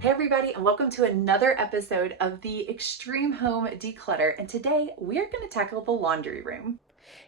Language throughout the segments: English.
Hey everybody, and welcome to another episode of the Extreme Home Declutter. And today we are going to tackle the laundry room.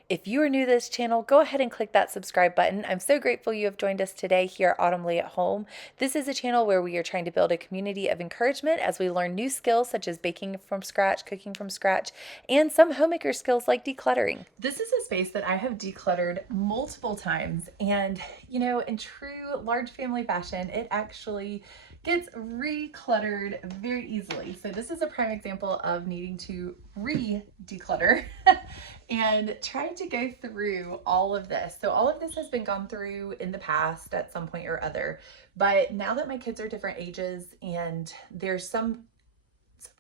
If you are new to this channel, go ahead and click that subscribe button. I'm so grateful you have joined us today here at Autumn Leigh at Home. This is a channel where we are trying to build a community of encouragement as we learn new skills such as baking from scratch, cooking from scratch, and some homemaker skills like decluttering. This is a space that I have decluttered multiple times, and in true large family fashion, it actually gets recluttered very easily. So this is a prime example of needing to re-declutter and trying to go through all of this. So all of this has been gone through in the past at some point or other, but now that my kids are different ages and there's some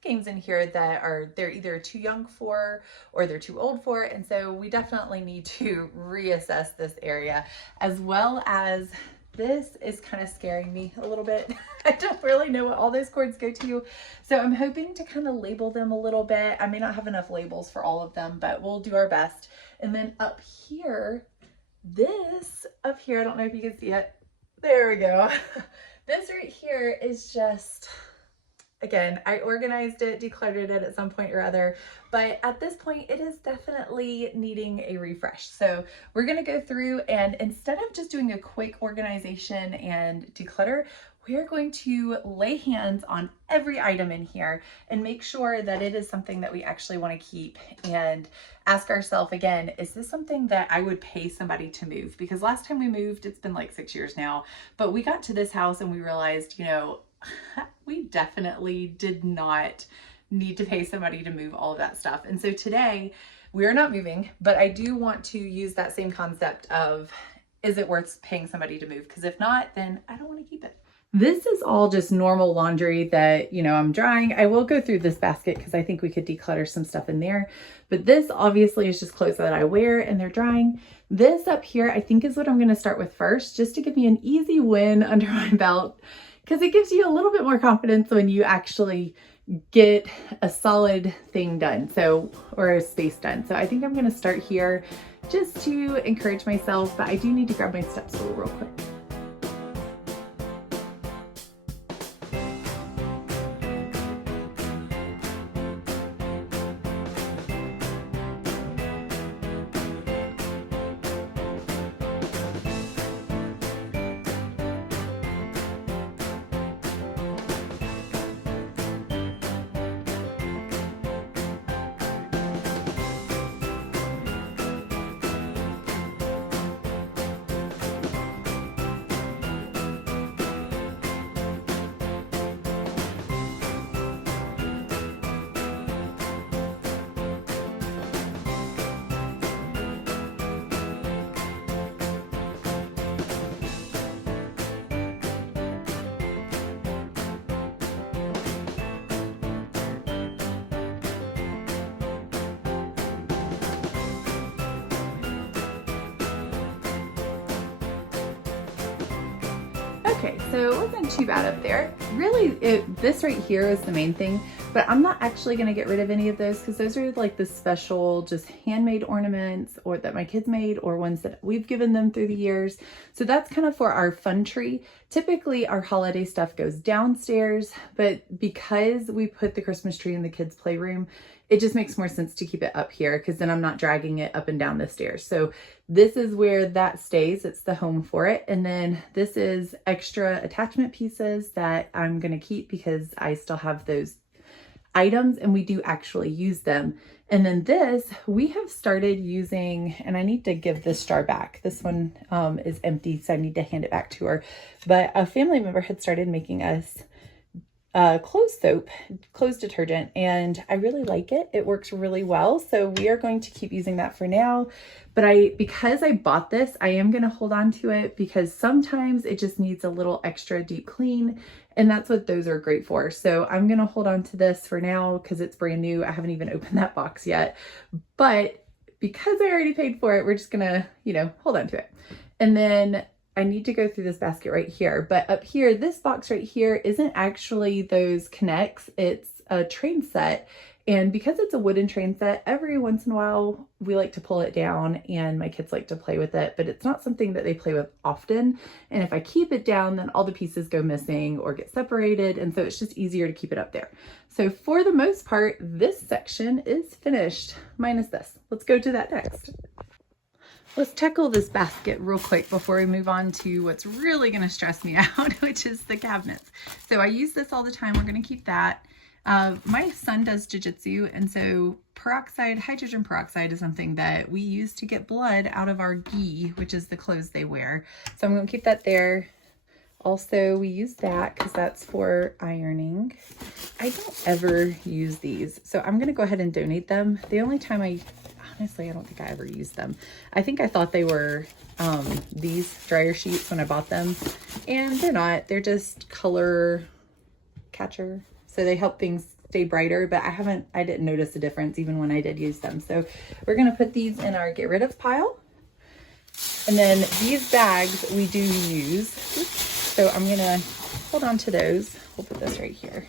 games in here that they're either too young for or they're too old for, and so we definitely need to reassess this area, as well as this is kind of scaring me a little bit. I don't really know what all those cords go to, so I'm hoping to kind of label them a little bit. I may not have enough labels for all of them, but we'll do our best. And then up here, this up here, I don't know if you can see it. There we go. This right here is just, again, I organized it, decluttered it at some point or other, but at this point it is definitely needing a refresh. So we're gonna go through, and instead of just doing a quick organization and declutter, we are going to lay hands on every item in here and make sure that it is something that we actually want to keep, and ask ourselves again, is this something that I would pay somebody to move? Because last time we moved, it's been like 6 years now, but we got to this house and we realized, we definitely did not need to pay somebody to move all of that stuff. And so today we are not moving, but I do want to use that same concept of, is it worth paying somebody to move? Because if not, then I don't want to keep it. This is all just normal laundry that, I'm drying. I will go through this basket because I think we could declutter some stuff in there. But this obviously is just clothes that I wear and they're drying. This up here, I think, is what I'm going to start with first, just to give me an easy win under my belt, because it gives you a little bit more confidence when you actually get a solid thing done, or a space done. So I think I'm going to start here just to encourage myself, but I do need to grab my step stool real quick. Okay, so it wasn't too bad up there. Really, this right here is the main thing, but I'm not actually going to get rid of any of those because those are like the special, just handmade ornaments, or that my kids made, or ones that we've given them through the years. So that's kind of for our fun tree. Typically our holiday stuff goes downstairs, but because we put the Christmas tree in the kids' playroom, it just makes more sense to keep it up here, because then I'm not dragging it up and down the stairs. So this is where that stays. It's the home for it. And then this is extra attachment pieces that I'm going to keep because I still have those items and we do actually use them. And then this, we have started using, and I need to give this jar back. This one is empty, so I need to hand it back to her. But a family member had started making us clothes detergent, and I really like it. It works really well. So we are going to keep using that for now. But because I bought this, I am going to hold on to it because sometimes it just needs a little extra deep clean, and that's what those are great for. So I'm going to hold on to this for now because it's brand new. I haven't even opened that box yet, but because I already paid for it, we're just going to, hold on to it. And then I need to go through this basket right here, but up here, this box right here isn't actually those connects. It's a train set. And because it's a wooden train set, every once in a while we like to pull it down and my kids like to play with it, but it's not something that they play with often. And if I keep it down, then all the pieces go missing or get separated. And so it's just easier to keep it up there. So for the most part, this section is finished, minus this. Let's go to that next. Let's tackle this basket real quick before we move on to what's really going to stress me out, which is the cabinets. So I use this all the time. We're going to keep that. My son does jiu-jitsu, and so hydrogen peroxide is something that we use to get blood out of our gi, which is the clothes they wear. So I'm going to keep that there. Also, we use that because that's for ironing. I don't ever use these, so I'm going to go ahead and donate them. The only time honestly, I don't think I ever used them. I think I thought they were these dryer sheets when I bought them, and they're not. They're just color catcher. So they help things stay brighter, but I didn't notice a difference even when I did use them. So we're going to put these in our get rid of pile. And then these bags we do use. So I'm going to hold on to those. We'll put this right here.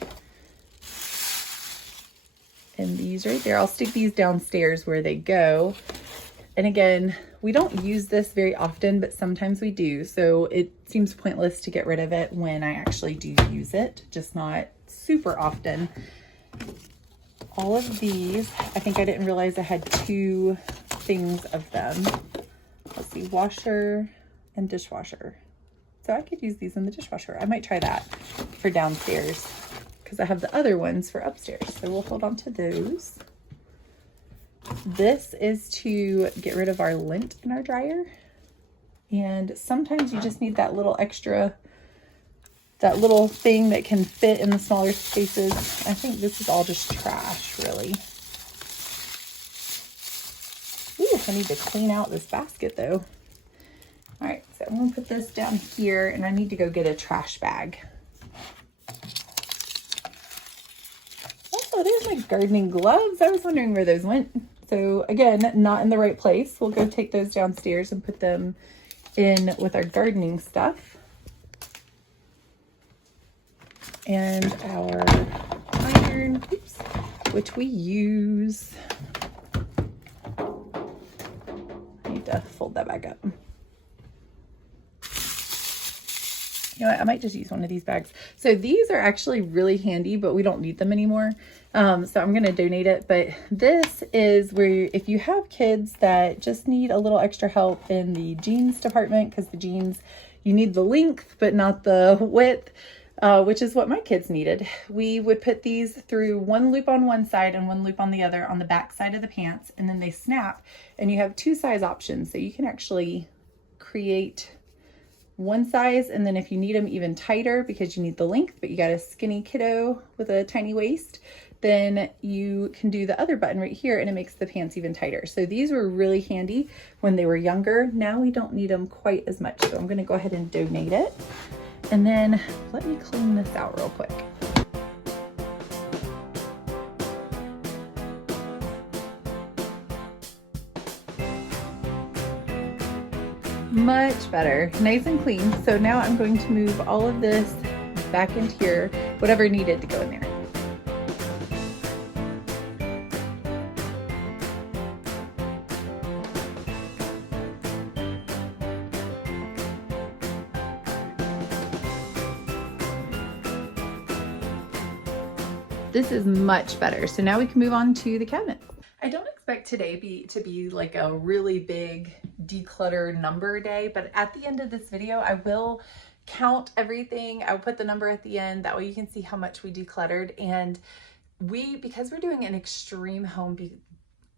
And these right there. I'll stick these downstairs where they go. And again, we don't use this very often, but sometimes we do. So it seems pointless to get rid of it when I actually do use it, just not super often. All of these, I think I didn't realize I had two things of them. Let's see, washer and dishwasher. So I could use these in the dishwasher. I might try that for downstairs because I have the other ones for upstairs. So we'll hold on to those. This is to get rid of our lint in our dryer. And sometimes you just need that little extra, that little thing that can fit in the smaller spaces. I think this is all just trash, really. Ooh, I need to clean out this basket though. All right, so I'm gonna put this down here and I need to go get a trash bag. Oh, there's my gardening gloves. I was wondering where those went. So again, not in the right place. We'll go take those downstairs and put them in with our gardening stuff. And our iron, oops, which we use. I need to fold that back up. You know what, I might just use one of these bags. So these are actually really handy, but we don't need them anymore. So I'm going to donate it. But this is where if you have kids that just need a little extra help in the jeans department, because the jeans, you need the length, but not the width, which is what my kids needed. We would put these through one loop on one side and one loop on the other on the back side of the pants, and then they snap, and you have two size options. So you can actually create one size, and then if you need them even tighter because you need the length, but you got a skinny kiddo with a tiny waist, then you can do the other button right here and it makes the pants even tighter. So these were really handy when they were younger. Now we don't need them quite as much. So I'm going to go ahead and donate it. And then let me clean this out real quick. Much better, nice and clean. So now I'm going to move all of this back into here, whatever needed to go in there. This is much better. So now we can move on to the cabinet. I don't expect today to be like a really big declutter number day, but at the end of this video, I will count everything. I'll put the number at the end. That way you can see how much we decluttered. And because we're doing an extreme home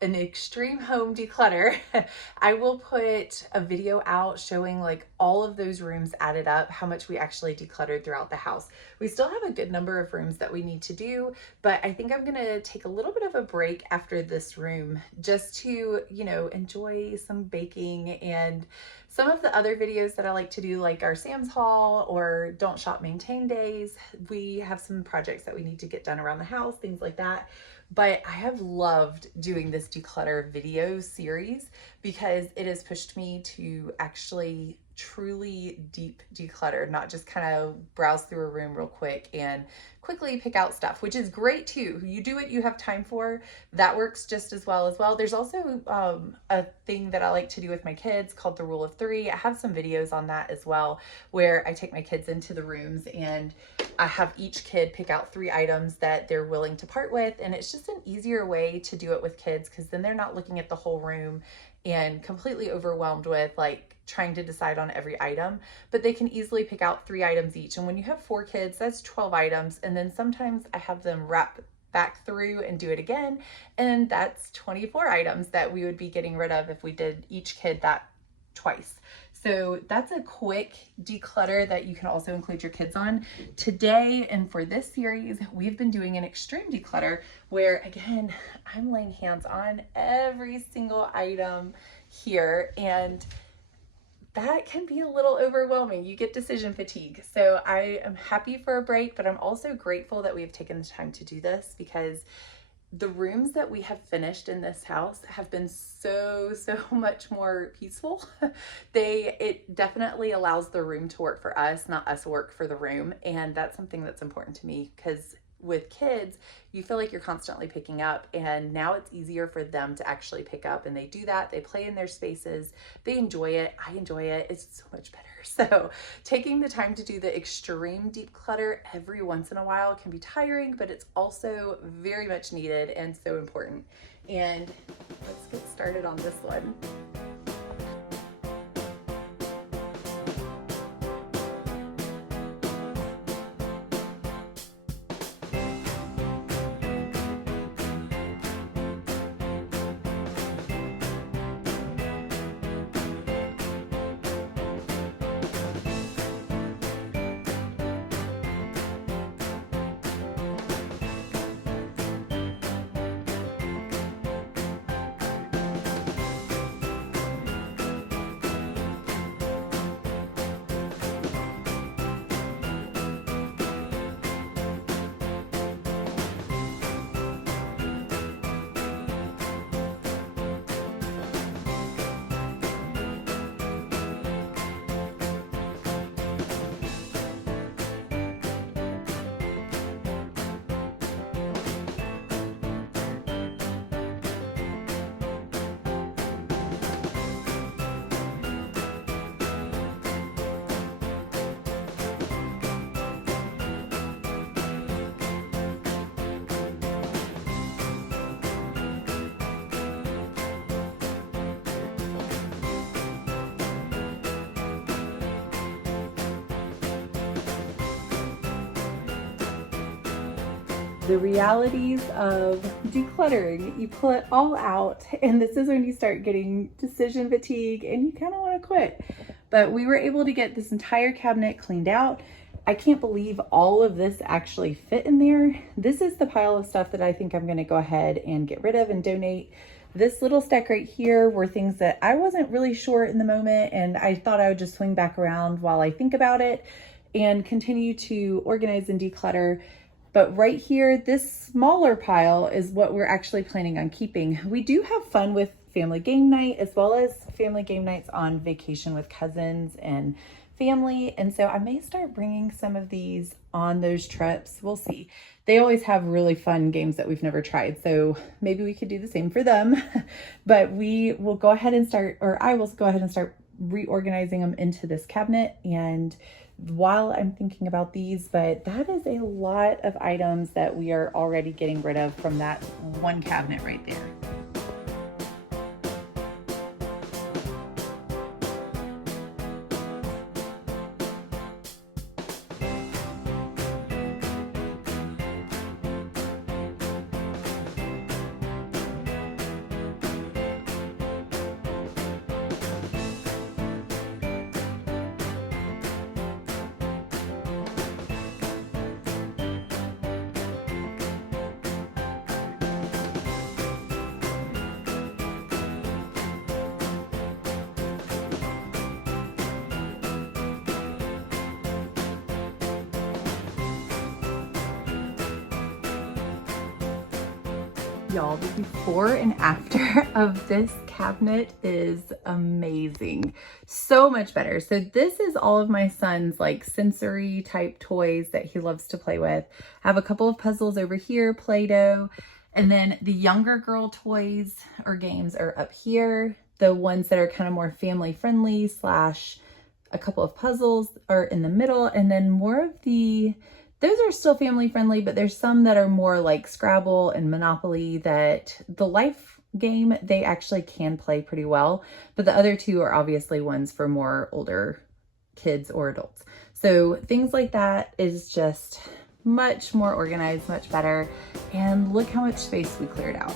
declutter, I will put a video out showing like all of those rooms added up, how much we actually decluttered throughout the house. We still have a good number of rooms that we need to do, but I think I'm gonna take a little bit of a break after this room just to, you know, enjoy some baking and some of the other videos that I like to do, like our Sam's haul or don't shop maintain days. We have some projects that we need to get done around the house, things like that. But I have loved doing this declutter video series because it has pushed me to actually truly deep decluttered, not just kind of browse through a room real quick and quickly pick out stuff, which is great too. You do what you have time for. That works just as well. There's also a thing that I like to do with my kids called the rule of three. I have some videos on that as well, where I take my kids into the rooms and I have each kid pick out 3 items that they're willing to part with. And it's just an easier way to do it with kids, because then they're not looking at the whole room and completely overwhelmed with like trying to decide on every item, but they can easily pick out 3 items each. And when you have 4 kids, that's 12 items. And then sometimes I have them wrap back through and do it again. And that's 24 items that we would be getting rid of if we did each kid that twice. So that's a quick declutter that you can also include your kids on. Today, and for this series, we've been doing an extreme declutter where, again, I'm laying hands on every single item here, and that can be a little overwhelming. You get decision fatigue. So I am happy for a break, but I'm also grateful that we've taken the time to do this, because the rooms that we have finished in this house have been so much more peaceful. It definitely allows the room to work for us, not us work for the room. And that's something that's important to me, because with kids, you feel like you're constantly picking up, and now it's easier for them to actually pick up, and they do that. They play in their spaces. They enjoy it. I enjoy it. It's so much better. So taking the time to do the extreme deep clutter every once in a while can be tiring, but it's also very much needed and so important. And let's get started on this one. The realities of decluttering. You pull it all out, and this is when you start getting decision fatigue and you kind of want to quit. But we were able to get this entire cabinet cleaned out. I can't believe all of this actually fit in there. This is the pile of stuff that I think I'm going to go ahead and get rid of and donate. This little stack right here were things that I wasn't really sure in the moment, and I thought I would just swing back around while I think about it and continue to organize and declutter. But right here, this smaller pile is what we're actually planning on keeping. We do have fun with family game night, as well as family game nights on vacation with cousins and family. And so I may start bringing some of these on those trips. We'll see. They always have really fun games that we've never tried. So maybe we could do the same for them. But we will go ahead and start, or I will go ahead and start reorganizing them into this cabinet. And while I'm thinking about these, but that is a lot of items that we are already getting rid of from that one cabinet right there. Y'all, the before and after of this cabinet is amazing. So much better. So this is all of my son's like sensory type toys that he loves to play with. I have a couple of puzzles over here, Play-Doh, and then the younger girl toys or games are up here. The ones that are kind of more family friendly slash a couple of puzzles are in the middle, and then more of those are still family friendly, but there's some that are more like Scrabble and Monopoly that the life game, they actually can play pretty well. But the other two are obviously ones for more older kids or adults. So things like that is just much more organized, much better. And look how much space we cleared out.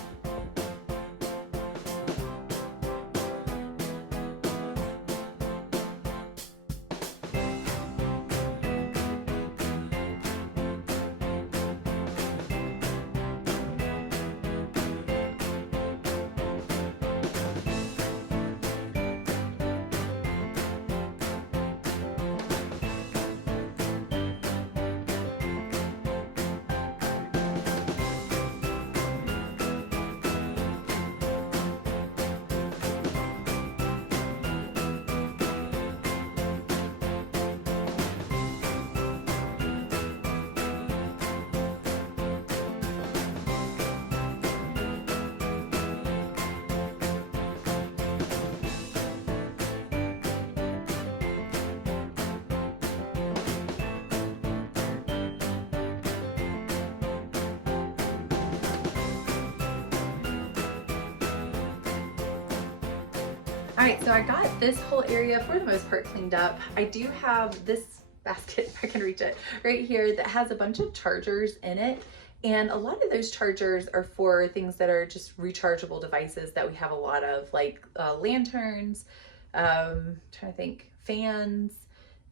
All right, so I got this whole area for the most part cleaned up. I do have this basket, if I can reach it, right here that has a bunch of chargers in it. And a lot of those chargers are for things that are just rechargeable devices that we have a lot of, like lanterns, trying to think, fans.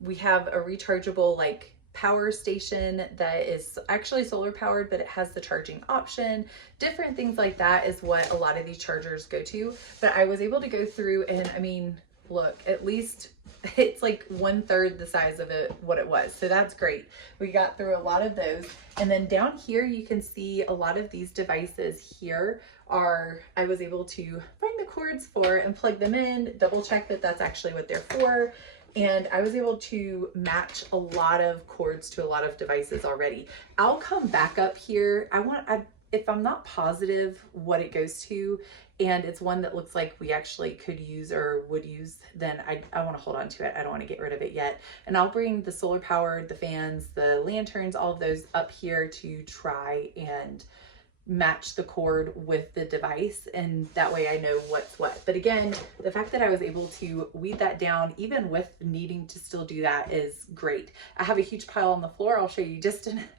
We have a rechargeable like power station that is actually solar powered, but it has the charging option. Different things like that is what a lot of these chargers go to. But I was able to go through and I mean, look, at least it's like 1/3 the size of it, what it was. So that's great. We got through a lot of those. And then down here, you can see a lot of these devices here are, I was able to find the cords for and plug them in, double check that that's actually what they're for. And I was able to match a lot of cords to a lot of devices already. I'll come back up here. If I'm not positive what it goes to, and it's one that looks like we actually could use or would use, then I want to hold on to it. I don't want to get rid of it yet. And I'll bring the solar powered, the fans, the lanterns, all of those up here to try and match the cord with the device, and that way I know what's what. But again, the fact that I was able to weed that down even with needing to still do that is great. I have a huge pile on the floor. I'll show you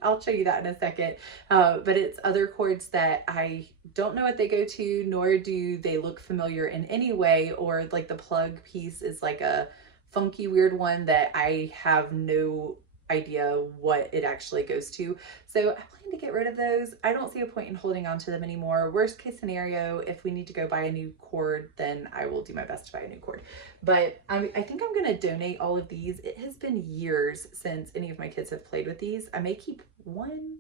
I'll show you that in a second. But it's other cords that I don't know what they go to, nor do they look familiar in any way, or like the plug piece is like a funky weird one that I have no idea what it actually goes to. So I plan to get rid of those. I don't see a point in holding on to them anymore. Worst case scenario, if we need to go buy a new cord, then I will do my best to buy a new cord. But I think I'm going to donate all of these. It has been years since any of my kids have played with these. I may keep one.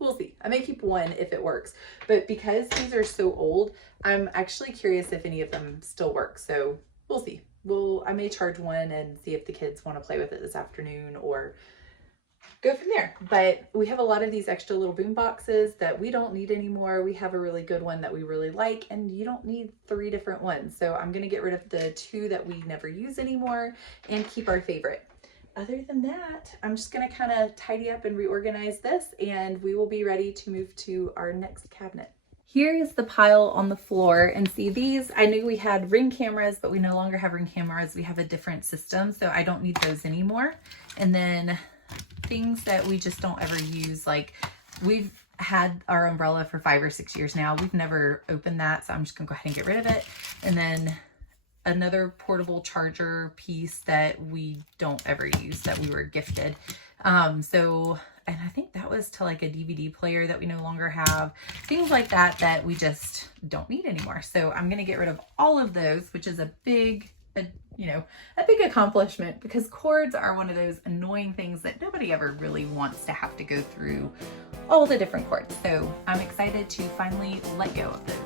We'll see. I may keep one if it works. But because these are so old, I'm actually curious if any of them still work. So we'll see. I may charge one and see if the kids want to play with it this afternoon or go from there. But we have a lot of these extra little boom boxes that we don't need anymore. We have a really good one that we really like, and you don't need 3 different ones. So I'm going to get rid of the 2 that we never use anymore and keep our favorite. Other than that, I'm just going to kind of tidy up and reorganize this, and we will be ready to move to our next cabinet. Here is the pile on the floor, and see these, I knew we had Ring cameras, but we no longer have Ring cameras. We have a different system, so I don't need those anymore. And then things that we just don't ever use, like we've had our umbrella for 5 or 6 years now. We've never opened that, so I'm just gonna go ahead and get rid of it. And then another portable charger piece that we don't ever use that we were gifted. And I think that was to like a DVD player that we no longer have. Things like that that we just don't need anymore. So I'm going to get rid of all of those, which is a a big accomplishment, because cords are one of those annoying things that nobody ever really wants to have to go through all the different cords. So I'm excited to finally let go of those.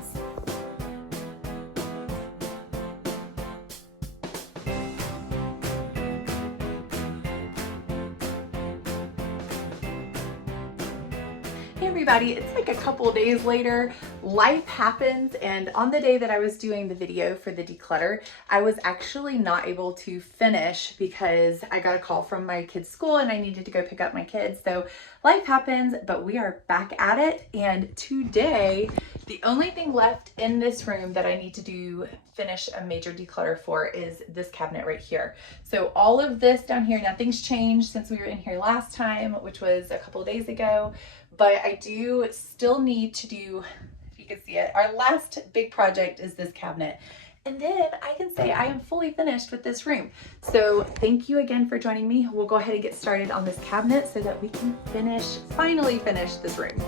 Hey everybody, it's like a couple days later. Life happens, and on the day that I was doing the video for the declutter, I was actually not able to finish because I got a call from my kids' school and I needed to go pick up my kids. So life happens, but we are back at it. And today, the only thing left in this room that I need to finish a major declutter for is this cabinet right here. So all of this down here, nothing's changed since we were in here last time, which was a couple of days ago. But I do still need to do, if you can see it, our last big project is this cabinet. And then I can say I am fully finished with this room. So thank you again for joining me. We'll go ahead and get started on this cabinet so that we can finally finish this room.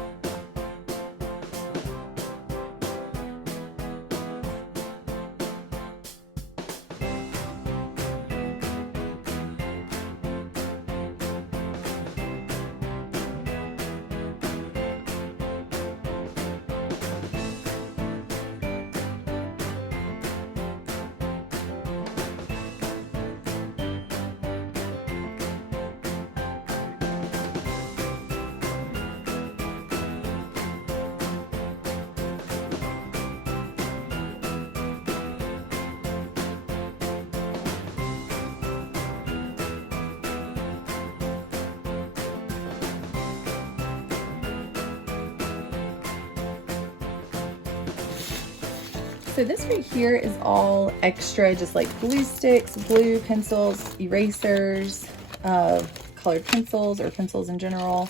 So this right here is all extra, just like glue sticks, glue, pencils, erasers, colored pencils or pencils in general.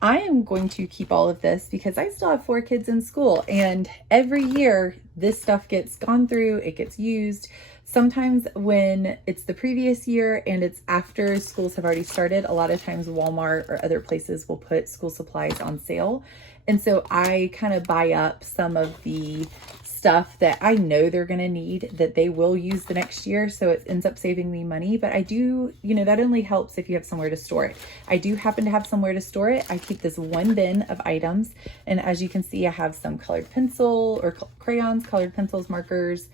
I am going to keep all of this because I still have 4 kids in school, and every year this stuff gets gone through, it gets used. Sometimes when it's the previous year and it's after schools have already started, a lot of times Walmart or other places will put school supplies on sale. And so I kind of buy up some of the stuff that I know they're going to need that they will use the next year. So it ends up saving me money. But I do, that only helps if you have somewhere to store it. I do happen to have somewhere to store it. I keep this one bin of items. And as you can see, I have some colored pencil or crayons, colored pencils, markers,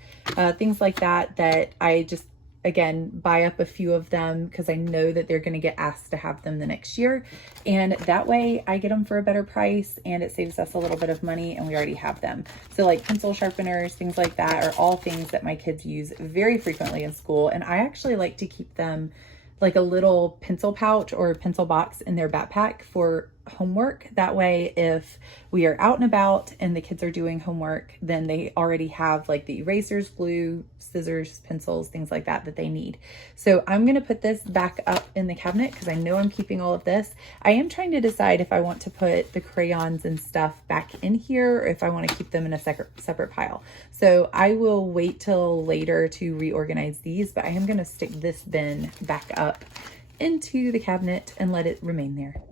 things like that I just, again, buy up a few of them because I know that they're going to get asked to have them the next year. And that way I get them for a better price and it saves us a little bit of money, and we already have them. So like pencil sharpeners, things like that are all things that my kids use very frequently in school. And I actually like to keep them like a little pencil pouch or pencil box in their backpack for homework. That way, if we are out and about and the kids are doing homework, then they already have like the erasers, glue, scissors, pencils, things like that they need. So I'm going to put this back up in the cabinet because I know I'm keeping all of this. I am trying to decide if I want to put the crayons and stuff back in here or if I want to keep them in a separate pile. So I will wait till later to reorganize these, but I am going to stick this bin back up into the cabinet and let it remain there.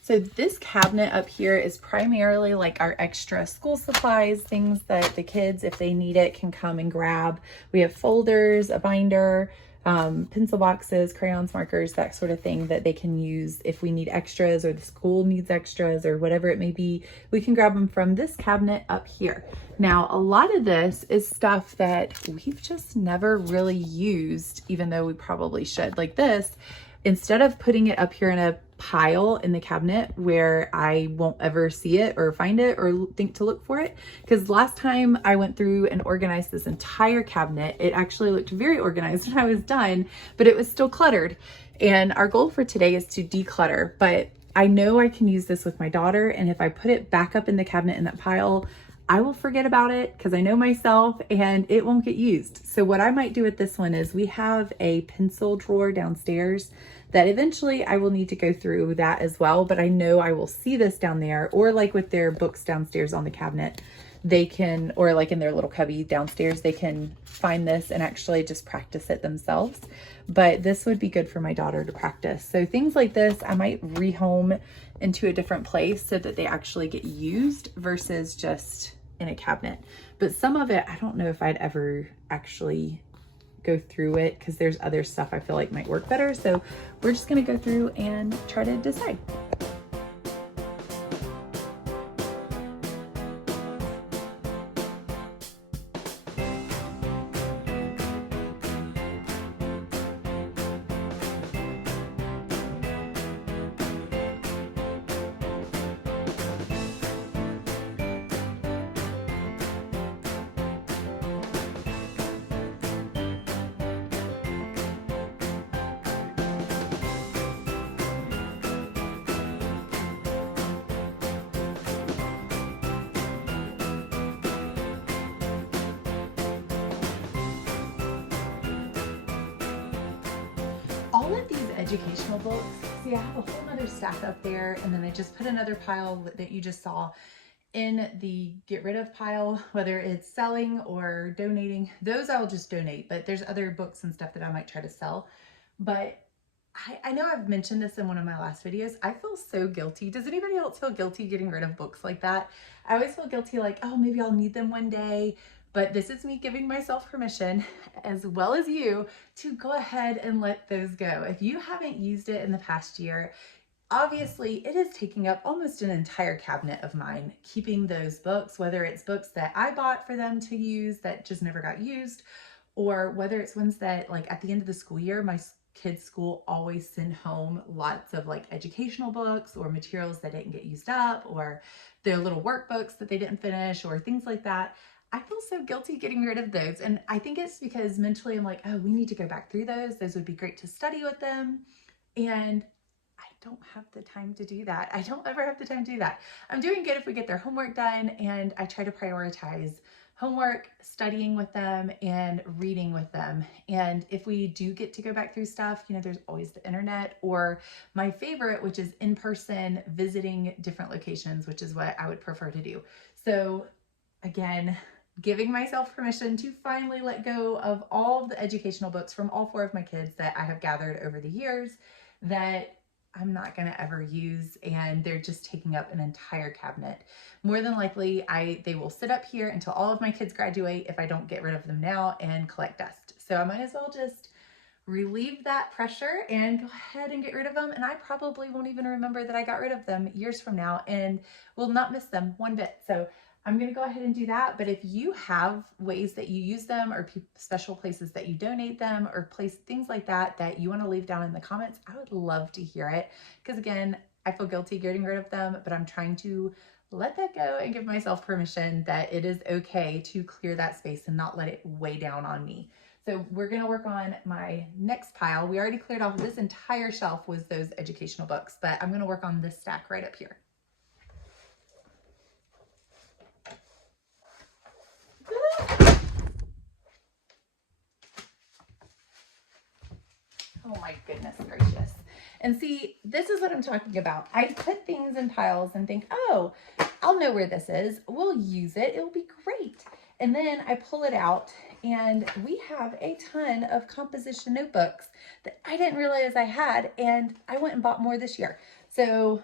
So this cabinet up here is primarily like our extra school supplies, things that the kids, if they need it, can come and grab. We have folders, a binder, pencil boxes, crayons, markers, that sort of thing that they can use if we need extras or the school needs extras or whatever it may be. We can grab them from this cabinet up here. Now, a lot of this is stuff that we've just never really used, even though we probably should. Like this, instead of putting it up here in a pile in the cabinet where I won't ever see it or find it or think to look for it, because last time I went through and organized this entire cabinet, it actually looked very organized when I was done, but it was still cluttered. And our goal for today is to declutter, but I know I can use this with my daughter, and if I put it back up in the cabinet in that pile, I will forget about it because I know myself and it won't get used. So what I might do with this one is we have a pencil drawer downstairs that eventually I will need to go through that as well, but I know I will see this down there, or like with their books downstairs on the cabinet. they can, or like in their little cubby downstairs, they can find this and actually just practice it themselves. But this would be good for my daughter to practice. So things like this, I might rehome into a different place so that they actually get used versus just in a cabinet. But some of it, I don't know if I'd ever actually go through it because there's other stuff I feel like might work better. So we're just gonna go through and try to decide. All of these educational books, see, I have a whole other stack up there, and then I just put another pile that you just saw in the get rid of pile, whether it's selling or donating. Those I will just donate, but there's other books and stuff that I might try to sell. But I know I've mentioned this in one of my last videos. I feel so guilty. Does anybody else feel guilty getting rid of books like that? I always feel guilty like, oh, maybe I'll need them one day. But this is me giving myself permission, as well as you, to go ahead and let those go. If you haven't used it in the past year, obviously it is taking up almost an entire cabinet of mine, keeping those books, whether it's books that I bought for them to use that just never got used, or whether it's ones that, like, at the end of the school year, my kids' school always send home lots of like educational books or materials that didn't get used up, or their little workbooks that they didn't finish, or things like that. I feel so guilty getting rid of those. And I think it's because mentally I'm like, oh, we need to go back through those. Those would be great to study with them. And I don't have the time to do that. I don't ever have the time to do that. I'm doing good if we get their homework done, and I try to prioritize homework, studying with them, and reading with them. And if we do get to go back through stuff, you know, there's always the internet, or my favorite, which is in person, visiting different locations, which is what I would prefer to do. So again, giving myself permission to finally let go of all of the educational books from all 4 of my kids that I have gathered over the years that I'm not going to ever use, and they're just taking up an entire cabinet. More than likely, they will sit up here until all of my kids graduate if I don't get rid of them now and collect dust. So I might as well just relieve that pressure and go ahead and get rid of them. And I probably won't even remember that I got rid of them years from now and will not miss them one bit. So I'm going to go ahead and do that. But if you have ways that you use them, or special places that you donate them, or things like that that you want to leave down in the comments, I would love to hear it. Because again, I feel guilty getting rid of them, but I'm trying to let that go and give myself permission that it is okay to clear that space and not let it weigh down on me. So we're going to work on my next pile. We already cleared off this entire shelf was those educational books, but I'm going to work on this stack right up here. Oh my goodness gracious. And see, this is what I'm talking about. I put things in piles and think, oh, I'll know where this is. We'll use it. It'll be great. And then I pull it out, and we have a ton of composition notebooks that I didn't realize I had, and I went and bought more this year. So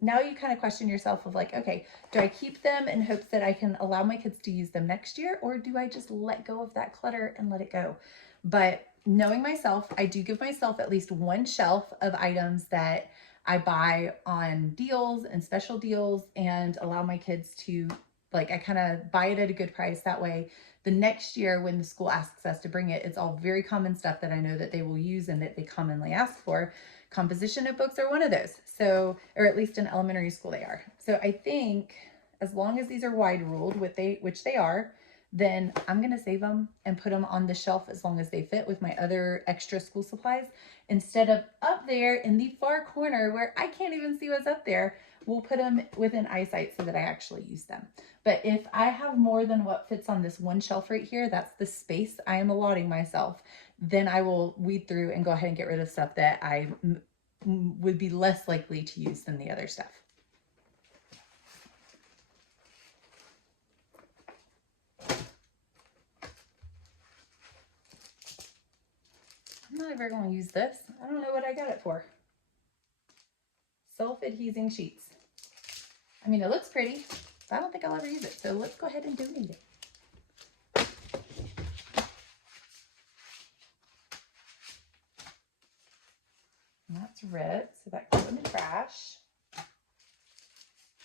now you kind of question yourself of like, okay, do I keep them in hopes that I can allow my kids to use them next year, or do I just let go of that clutter and let it go? But knowing myself, I do give myself at least one shelf of items that I buy on deals and special deals, and allow my kids to, like, I kind of buy it at a good price. That way the next year when the school asks us to bring it, it's all very common stuff that I know that they will use and that they commonly ask for. Composition notebooks are one of those. So, or at least in elementary school they are. So I think as long as these are wide ruled, which they are, then I'm going to save them and put them on the shelf as long as they fit with my other extra school supplies, instead of up there in the far corner where I can't even see what's up there. We'll put them within eyesight so that I actually use them. But if I have more than what fits on this one shelf right here, that's the space I am allotting myself, then I will weed through and go ahead and get rid of stuff that I would be less likely to use than the other stuff. I'm not ever going to use this. I don't know what I got it for. Self-adhesing sheets. I mean, it looks pretty, but I don't think I'll ever use it. So let's go ahead and donate it. And that's ripped, so that goes in the trash.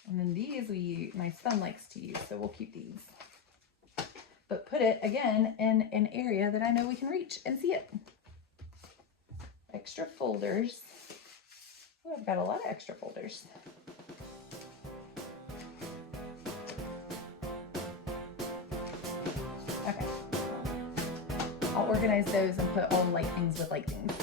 And then these my son likes to use, so we'll keep these. But put it, again, in an area that I know we can reach and see it. Extra folders. Oh, I've got a lot of extra folders. Okay. I'll organize those and put all light things with light things.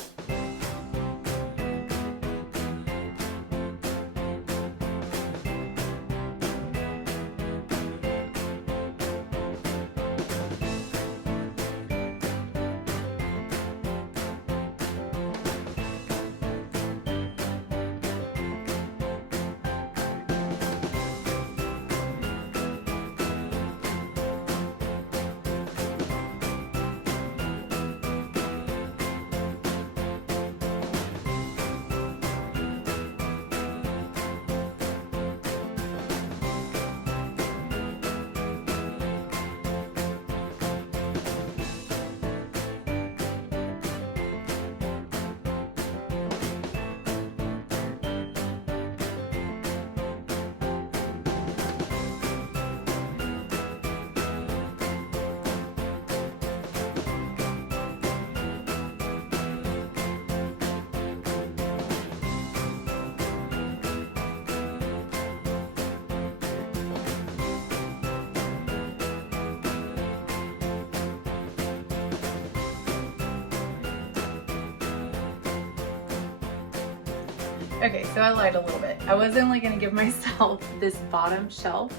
Okay, so I lied a little bit. I was only gonna give myself this bottom shelf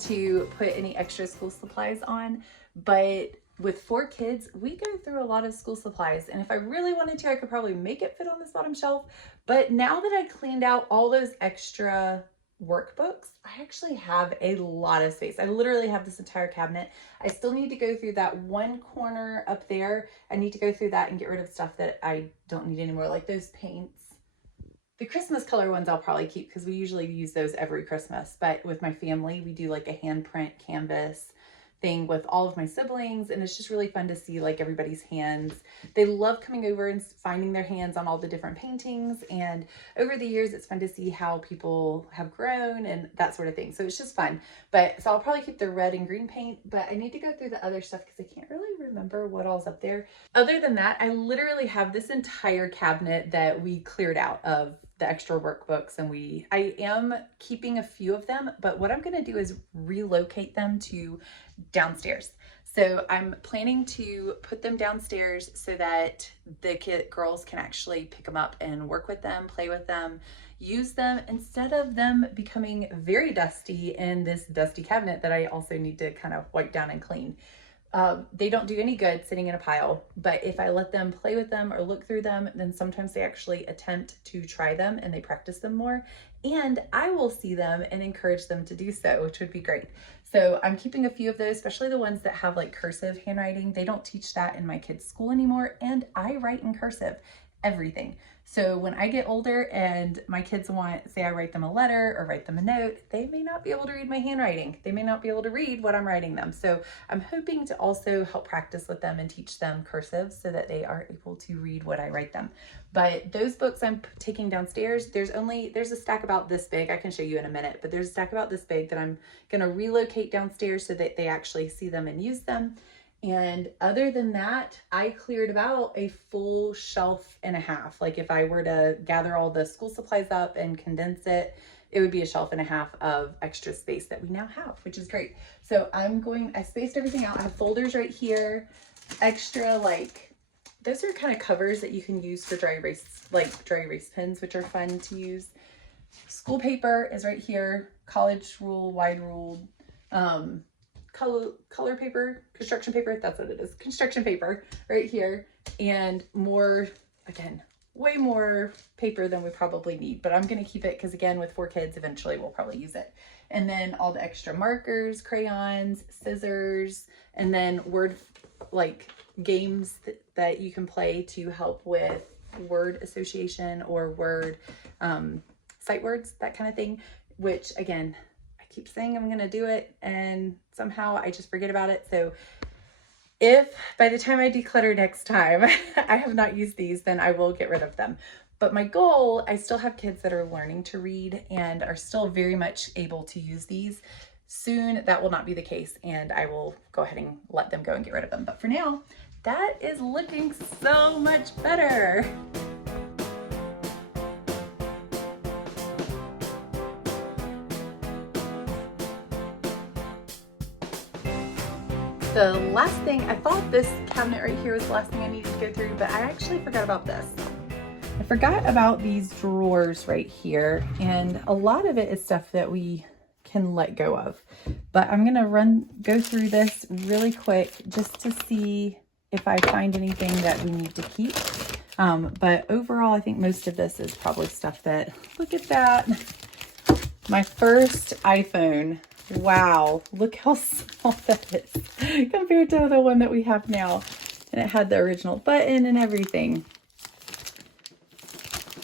to put any extra school supplies on, but with 4 kids, we go through a lot of school supplies, and if I really wanted to, I could probably make it fit on this bottom shelf. But now that I cleaned out all those extra workbooks, I actually have a lot of space. I literally have this entire cabinet. I still need to go through that one corner up there. I need to go through that and get rid of stuff that I don't need anymore, like those paints. The Christmas color ones I'll probably keep because we usually use those every Christmas. But with my family, we do like a handprint canvas thing with all of my siblings, and it's just really fun to see like everybody's hands. They love coming over and finding their hands on all the different paintings, and over the years it's fun to see how people have grown and that sort of thing. So it's just fun. But so I'll probably keep the red and green paint, but I need to go through the other stuff because I can't really remember what all's up there. Other than that, I literally have this entire cabinet that we cleared out of the extra workbooks, and I am keeping a few of them, but what I'm going to do is relocate them to downstairs. So I'm planning to put them downstairs so that the girls can actually pick them up and work with them, play with them, use them, instead of them becoming very dusty in this dusty cabinet that I also need to kind of wipe down and clean. They don't do any good sitting in a pile, but if I let them play with them or look through them, then sometimes they actually attempt to try them and they practice them more, and I will see them and encourage them to do so, which would be great. So I'm keeping a few of those, especially the ones that have like cursive handwriting. They don't teach that in my kids' school anymore, and I write in cursive everything. So when I get older and my kids say I write them a letter or write them a note, they may not be able to read my handwriting. They may not be able to read what I'm writing them. So I'm hoping to also help practice with them and teach them cursive so that they are able to read what I write them. But those books I'm taking downstairs, there's a stack about this big. I can show you in a minute, but there's a stack about this big that I'm gonna relocate downstairs so that they actually see them and use them. And other than that, I cleared about a full shelf and a half. Like if I were to gather all the school supplies up and condense it, it would be a shelf and a half of extra space that we now have, which is great. So I spaced everything out. I have folders right here, extra, like, those are kind of covers that you can use for dry erase pens, which are fun to use. School paper is right here, college rule, wide ruled, color paper, construction paper, that's what it is, construction paper right here, and more, again, way more paper than we probably need, but I'm going to keep it because, again, with 4 kids, eventually we'll probably use it. And then all the extra markers, crayons, scissors, and then word like games that you can play to help with word association or word sight words, that kind of thing, which, again, I keep saying I'm going to do it and somehow I just forget about it. So if by the time I declutter next time, I have not used these, then I will get rid of them. But my goal, I still have kids that are learning to read and are still very much able to use these. Soon that will not be the case, and I will go ahead and let them go and get rid of them. But for now, that is looking so much better. The last thing, I thought this cabinet right here was the last thing I needed to go through, but I actually forgot about this. I forgot about these drawers right here, and a lot of it is stuff that we can let go of. But I'm gonna go through this really quick just to see if I find anything that we need to keep. But overall, I think most of this is probably stuff that, look at that. My first iPhone. Wow, look how small that is compared to the one that we have now. And it had the original button and everything.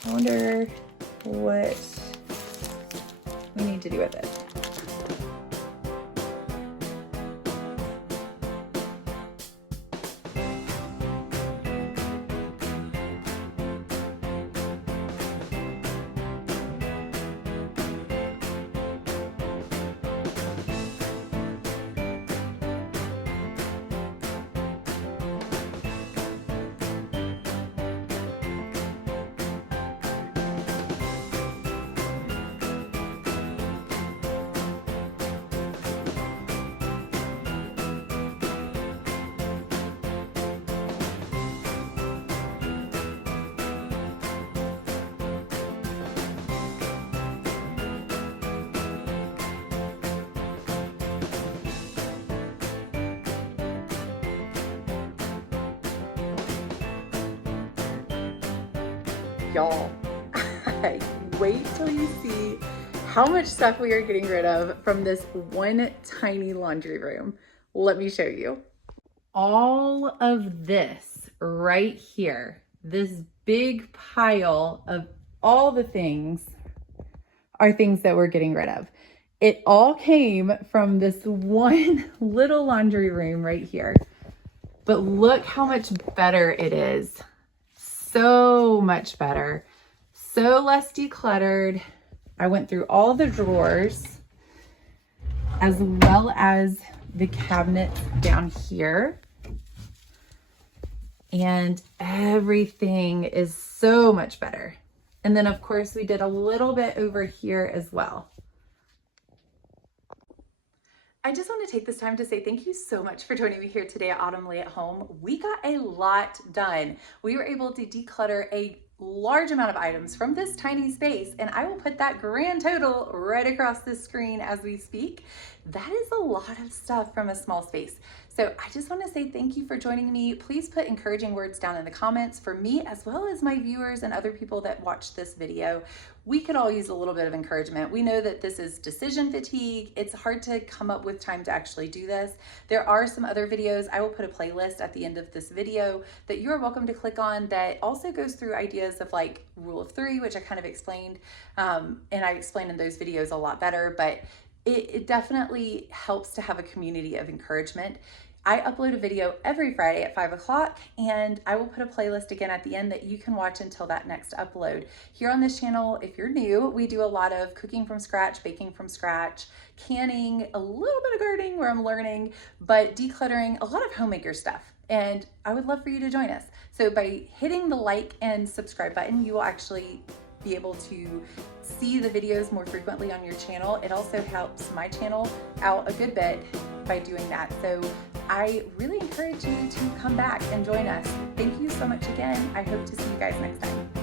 I wonder what we need to do with it. Y'all, wait till you see how much stuff we are getting rid of from this one tiny laundry room. Let me show you. All of this right here, this big pile of all the things are things that we're getting rid of. It all came from this one little laundry room right here. But look how much better it is. So much better, so less decluttered. I went through all the drawers as well as the cabinets down here, and everything is so much better. And then of course we did a little bit over here as well. I just want to take this time to say thank you so much for joining me here today at Autumn Leigh at Home. We got a lot done. We were able to declutter a large amount of items from this tiny space, and I will put that grand total right across the screen as we speak. That is a lot of stuff from a small space. So I just want to say thank you for joining me. Please put encouraging words down in the comments for me as well as my viewers and other people that watch this video. We could all use a little bit of encouragement. We know that this is decision fatigue. It's hard to come up with time to actually do this. There are some other videos. I will put a playlist at the end of this video that you are welcome to click on that also goes through ideas of like rule of 3, which I kind of explained, and I explained in those videos a lot better, but it definitely helps to have a community of encouragement. I upload a video every Friday at 5 o'clock, and I will put a playlist again at the end that you can watch until that next upload. Here on this channel, if you're new, we do a lot of cooking from scratch, baking from scratch, canning, a little bit of gardening where I'm learning, but decluttering, a lot of homemaker stuff. And I would love for you to join us. So by hitting the like and subscribe button, you will actually be able to see the videos more frequently on your channel. It also helps my channel out a good bit by doing that. So I really encourage you to come back and join us. Thank you so much again. I hope to see you guys next time.